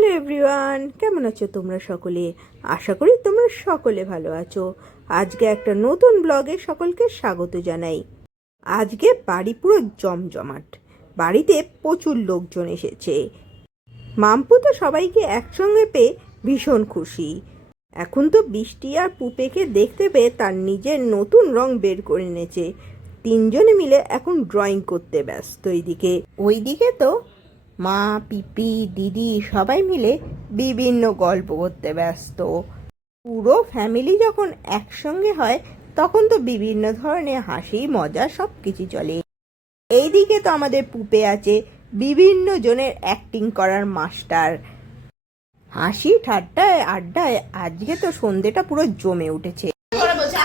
Hello everyone, কেমন আছো তোমরা সকলে? আশা করি তোমরা সকলে ভালো আছো। আজকে একটা নতুন ব্লগে সকলকে স্বাগত জানাই। আজকে বাড়ি পুরো জমজমাট, বাড়িতে প্রচুর লোকজন এসেছে। মাম্পু তো সবাইকে একসঙ্গে পেয়ে ভীষণ খুশি। এখন তো বৃষ্টি আর পুপেকে দেখতে পেয়ে তার নিজের নতুন রং বের করে এনেছে। তিনজনে মিলে এখন ড্রয়িং করতে ব্যস্ত। ওইদিকে তো মা, পিপি, দিদি সবাই মিলে বিভিন্ন গল্প করতে ব্যস্ত। পুরো ফ্যামিলি যখন একসঙ্গে হয় তখন তো বিভিন্ন ধরনের হাসি মজা সব কিছু চলে। এইদিকে তো আমাদের পুপে আছে বিভিন্ন জনের অ্যাক্টিং করার মাস্টার। হাসি ঠাট্টায় আড্ডায় আজকে তো সন্ধেটা পুরো জমে উঠেছে।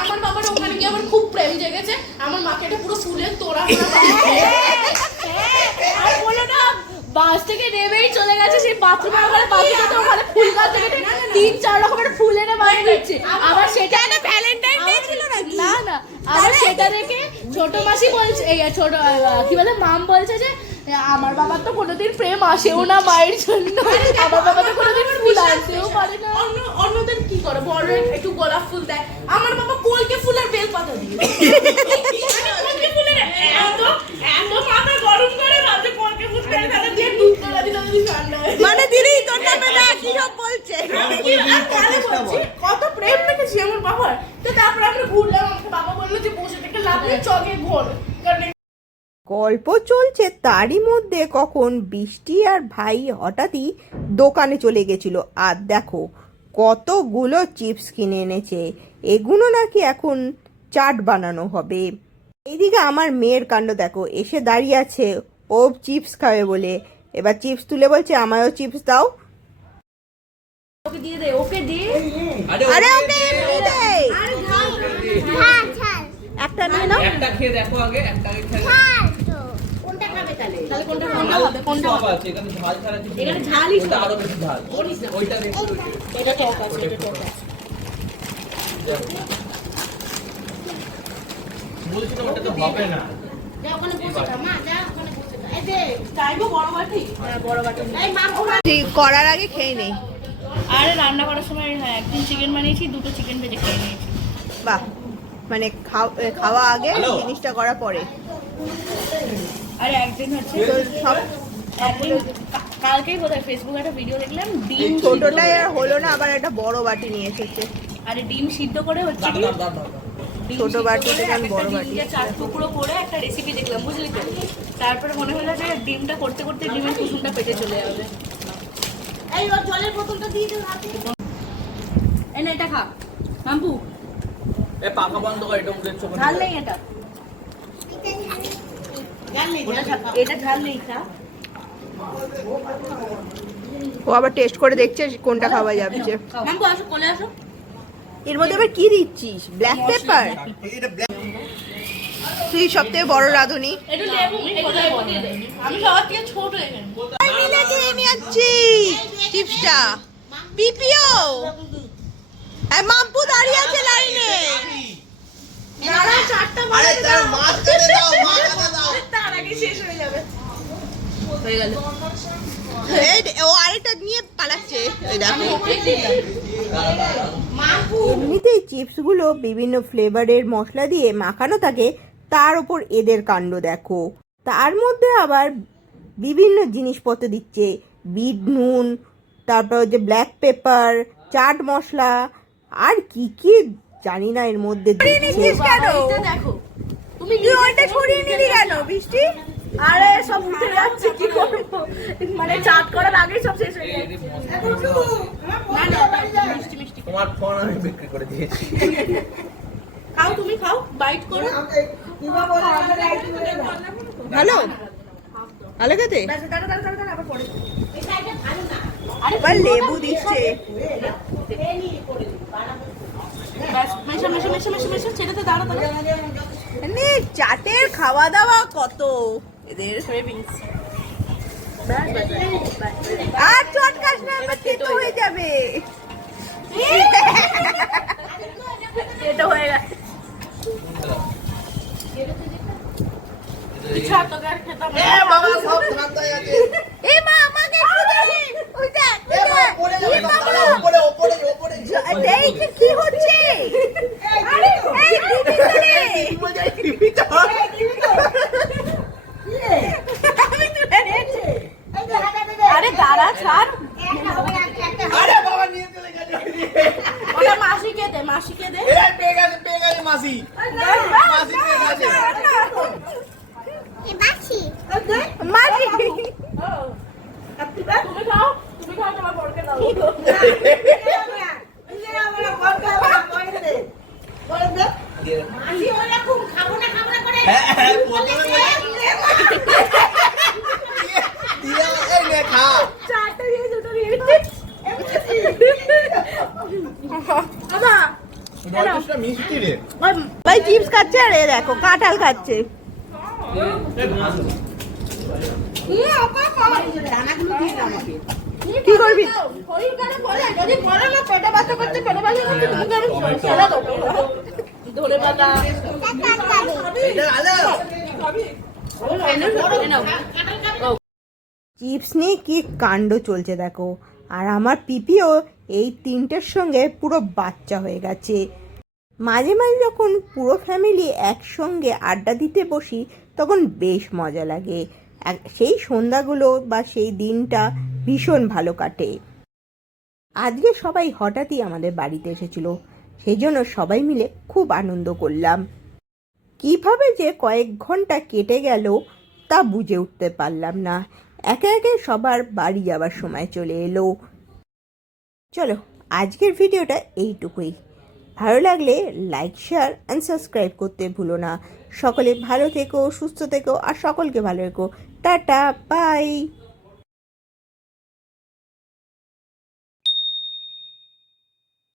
আমার বাবার ওখানে গিয়ে আমার খুব প্রেম জেগেছে। আমার মাকে এটা পুরো ফুলের তোড়া আর বলো না, বাস থেকে নেমেই চলে গেছে সেই বাথরুমের ওখানে, বাথরুমে ওখানে ফুল গাছ থেকে 3-4 রকমের ফুল এনে বানিয়ে দিচ্ছে। আবার সেটা না ভ্যালেন্টাইন ডে ছিল না না, আবার সেটা দেখে ছোট মাসি বলছে, এই ছোট কি বলে মাম বলছে যে আমার বাবার তো কোনোদিন প্রেম আসেও না মায়ের জন্য, আমার বাবা তো কোনোদিন ফুল আনতেও পারে না। অন্যদের কি করে, বড় একটু গোলাপ ফুল দেয়, আমার বাবা কলকে ফুল আর বেল পাতা দিয়ে কলকে ফুলের এত মাথা গরম করে ভাবছে কলকে ফুল বেল পাতা দিয়ে দুধ তোলা দিল যদি ঠান্ডা হয়। মানে দিদি তোর নামে না কি সব বলছে, কত প্রেম দেখেছি আমার বাবার। তো তারপর আমরা ঘুরলাম, আমাকে বাবা বললো যে বসে থেকে লাভ নেই, চলে ঘোর। গল্প চলছে, তারই মধ্যে কখন বৃষ্টি আর ভাই হঠাৎই দোকানে চলে গেছিল। আর দেখো কতগুলো চিপস কিনে এনেছে, এগুলো নাকি এখন চাট বানানো হবে। এইদিকে আমার মেয়ের কাণ্ড দেখো, এসে দাঁড়িয়ে আছে ও চিপস খাবে বলে। এবার চিপস তুলে বলছে আমায়ও চিপস দাও। ওকে দিয়ে দে, ওকে দে। আরে ওকে এমনি দে। একটা নিয়ে নাও, একটা খেয়ে দেখো আগে, একটা আগে খেয়ে কোনটা খাবে তাহলে? তাহলে কোনটা হবে? কোনটা সব আছে এখানে, ঝাল ছাড়া কিছু এখানে ঝালই ওটা আরো বেশি ঝাল। ওইটা দেখো, এটা টক আছে, এটা টক আছে। বলছি না ওটা তো হবে না। যা ওখানে বসে থাক, মা যা ওখানে বসে থাক। এই দে, চাইবো বড় বাটি? হ্যাঁ বড় বাটি। এই মা ওখানে করার আগে খেয়ে নেই। আরে রান্না করার সময় হ্যাঁ একদিন চিকেন বানিয়েছি, 2টো চিকেন ভেজে খেয়ে নিয়েছি। বাহ, মানে খাওয়া আগে জিনিসটা করা পরে। আরে একদিন হচ্ছে তো সব একদিন কালকেই বোধহয় ফেসবুকে একটা ভিডিও দেখলাম, ডিম ছোটটাই আর হলো না, আবার একটা বড় বাটি নিয়ে এসেছে। আরে ডিম সিদ্ধ করে হচ্ছে কি ডিম ছোট সিদ্ধ বাটি করে থেকে আমি একটা বড় ডিম বাটি। দিয়ে 4 টুকরো করে একটা রেসিপি দেখলাম, বুঝলি তো। তারপরে মনে হলো যে ডিমটা করতে করতে ডিমের কুসুমটা পেটে চলে যাবে। এই ওর জলের বোতলটা দিয়ে দে হাতে। এই না এটা খা মাম্পু, এ পাকা বন্ধ কর, এটা মুখে চোখ ঝাল নেই এটা, এটা ঝাল নেই খা। ও আবার টেস্ট করে দেখছে কোনটা খাওয়া যাচ্ছে। মাম্পু আসো, কোলে আসো। এর মধ্যে আবার কি দিচ্ছিস? Black pepper? তুই সবথেকে বড় রাঁধুনি। একটু লেবু, একটু লেবু দিয়ে দে। আমি সবার থেকে ছোট এখানে। মিলে খেয়ে আমি যাচ্ছি চিপসটা। পিপিও মাম্পু দাঁড়িয়ে আছে লাইনে। দাঁড়া, 4টা আরে তার মাছ কেটে দাও, মাছ কেটে দাও। তার আগে শেষ হয়ে যাবে। হয়ে গেল। ও আরেকটা নিয়ে পালাচ্ছে, ওই দেখো। মাম্পু এমনিতেই চিপসগুলো বিভিন্ন ফ্লেভারের মশলা দিয়ে মাখানো থাকে, তার উপর এদের কাণ্ড দেখো। তার মধ্যে আবার বিভিন্ন জিনিসপত্র দিচ্ছে, বিট নুন, তারপর হচ্ছে ব্ল্যাক পেপার, চাট মশলা, আর কি কি জানি না এর মধ্যে দিচ্ছে। এটা দেখো, তুমি ওইটা ছড়িয়ে নিলি কেন বৃষ্টি? আরে সব উঠে যাচ্ছে, কি করব? মানে চাট করার আগেই সব শেষ হয়ে গেছে। না না মিষ্টি মিষ্টি তোমার ফোন আমি বিক্রি করে দিয়েছি। খাও, তুমি খাও, বাইট করো। ভালো ভালো খেতে। আবার পরে আবার লেবু দিচ্ছে। মেশো মেশো মেশো মেশো মেশো, সেটাতে দাঁড়া দাঁড়া। মানে চাটের খাওয়া দাওয়া কত এদের। আর চট খাস না, আমার তেতো হয়ে যাবে। এটা হয়ে গেছে। ইচ্ছা তোকে আর খেতাম না। এ বাবা সব ঠান্ডা আছে। এ মা আমাকে একটু দে। ওই দেখ ছাড় আরে বাবা নিয়ে চলে গেছে ওটা মাসিকে দে মাসিকে দে এ পেয়ে গেছে মাসি মাসি পেয়ে গেছে মাসি তুমি খাও তোমার বরকে দাও হ্যাঁ প্রথমে দিয়ে এই নে খা চারটা দিয়ে দুটো দিয়ে বাবা বলছিস মিষ্টি রে ভাই চিপস খাচ্ছে আর এ দেখো কাঁঠাল খাচ্ছে কি করবি যদি বলে না পেটে ব্যথা করছে পেটে ব্যথা করছে তুমি কেন ছেড়ে দাও ধরে পাতা এটা আলো চিপস নিয়ে কি কাণ্ড চলছে দেখো আর আমার পিপিও এই তিনটের সঙ্গে পুরো বাচ্চা হয়ে গেছে মাঝে মাঝে যখন পুরো ফ্যামিলি একসঙ্গে আড্ডা দিতে বসি তখন বেশ মজা লাগে সেই সন্ধ্যাগুলো বা সেই দিনটা ভীষণ ভালো কাটে আজকে সবাই হঠাৎই আমাদের বাড়িতে এসেছিল সেই জন্য সবাই মিলে খুব আনন্দ করলাম কিভাবে যে কয়েক ঘন্টা কেটে গেল তা বুঝে উঠতে পারলাম না একে একে সবার বাড়ি যাবার সময় চলে এলো চলো আজকের ভিডিওটা এইটুকুই ভালো লাগলে লাইক শেয়ার অ্যান্ড সাবস্ক্রাইব করতে ভুলো না সকলে ভালো থেকো সুস্থ থেকো আর সকলকে ভালো রেখো টাটা বাই